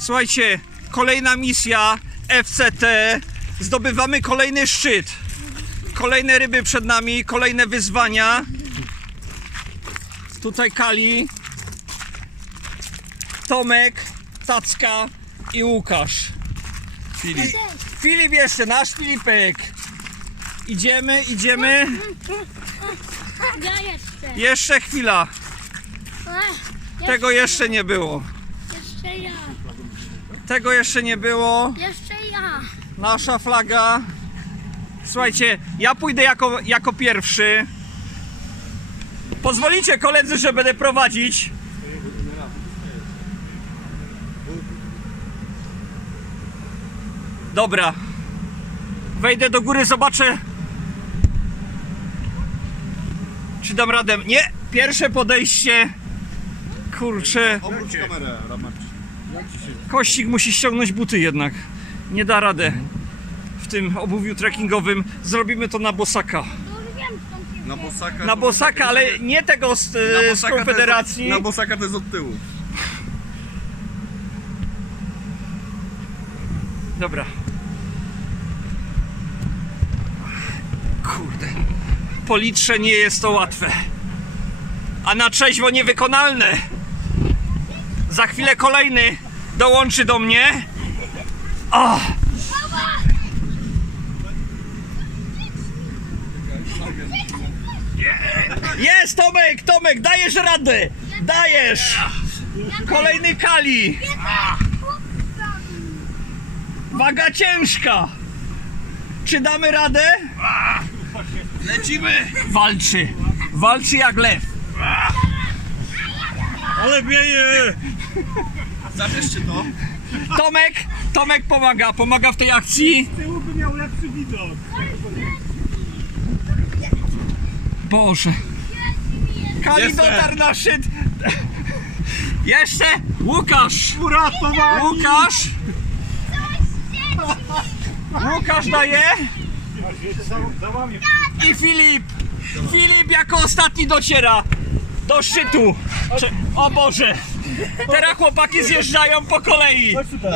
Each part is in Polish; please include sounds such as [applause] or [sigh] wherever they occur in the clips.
Słuchajcie, kolejna misja FCT. Zdobywamy kolejny szczyt. Kolejne ryby przed nami, kolejne wyzwania. Tutaj Kali, Tomek, Tacka i Łukasz. Filip. Filip jeszcze, nasz Filipek. Idziemy, idziemy. Ja jeszcze. Jeszcze chwila. Tego jeszcze nie było. Jeszcze ja. Tego jeszcze nie było. Jeszcze ja. Nasza flaga. Słuchajcie, ja pójdę jako, jako pierwszy. Pozwolicie koledzy, że będę prowadzić. Dobra. Wejdę do góry, zobaczę. Czy dam radę? Nie! Pierwsze podejście. Kurczę. Obróć kamerę. Kościk musi ściągnąć buty jednak. Nie da radę w tym obuwiu trekkingowym. Zrobimy to na bosaka. No Na bosaka. Na to- bosaka, ale nie tego z, na e, z bosaka to jest Konfederacji. od- Na bosaka to jest od tyłu. Dobra. Kurde. Po litrze nie jest to łatwe. A na trzeźwo niewykonalne. Za chwilę kolejny dołączy do mnie. O! Jest Tomek, Tomek, dajesz radę! Dajesz! Kolejny Kali! Waga ciężka! Czy damy radę? Lecimy! Walczy! Walczy jak lew! Ale wieje! Zabierzcie to. Tomek, Tomek pomaga, pomaga w tej akcji. Tyłu by miał lepszy widok. Boże. Kali dotarł na szczyt. Jeszcze Łukasz. Uratowali! Łukasz. Łukasz daje. I Filip. Filip jako ostatni dociera do szczytu. Cze- O Boże. Teraz chłopaki zjeżdżają po kolei.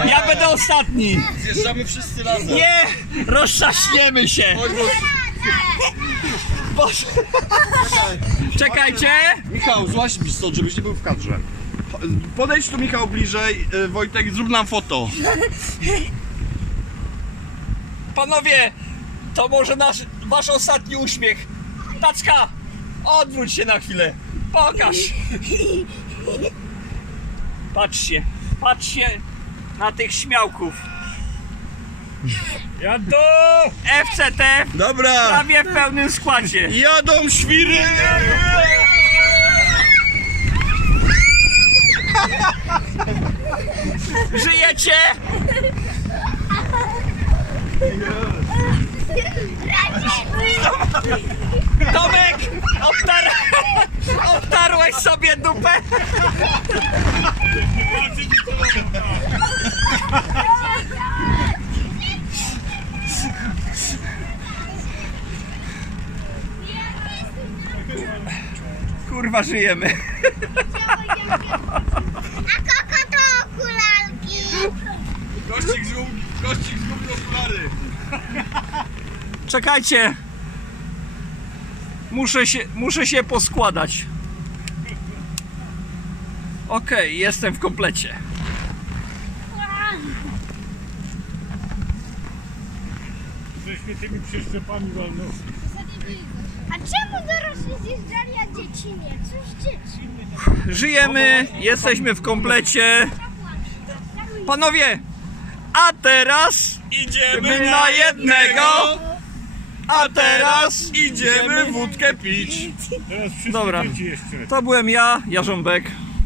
Ja będę ostatni. Zjeżdżamy wszyscy razem. Nie! Roztrzaśniemy się! Chodź. Boże. Czekajcie! Michał, złaź mi stąd, żebyś nie był w kadrze. Podejdź tu Michał bliżej, e, Wojtek, zrób nam foto. Panowie, to może nasz, wasz ostatni uśmiech. Tacka, odwróć się na chwilę. Pokaż. Patrzcie, patrzcie na tych śmiałków. Jadą! FCT Dobra! prawie w pełnym składzie. Jadą świry! Żyjecie? Tomek, obtar... [laughs] obtarłeś sobie dupę? Kurwa, żyjemy. A koko to okularki. Kościk kościk zgubił okulary. Czekajcie. Muszę się, muszę się poskładać. Okej, jestem w komplecie. Żeśmy tymi przeszczepami wolno. A czemu dorośli zjeżdżali, a dzieci nie? Cóż dzieci? Żyjemy, jesteśmy w komplecie. Panowie, a teraz idziemy na jednego. A teraz idziemy wódkę pić. Dobra. To byłem ja, Jarząbek.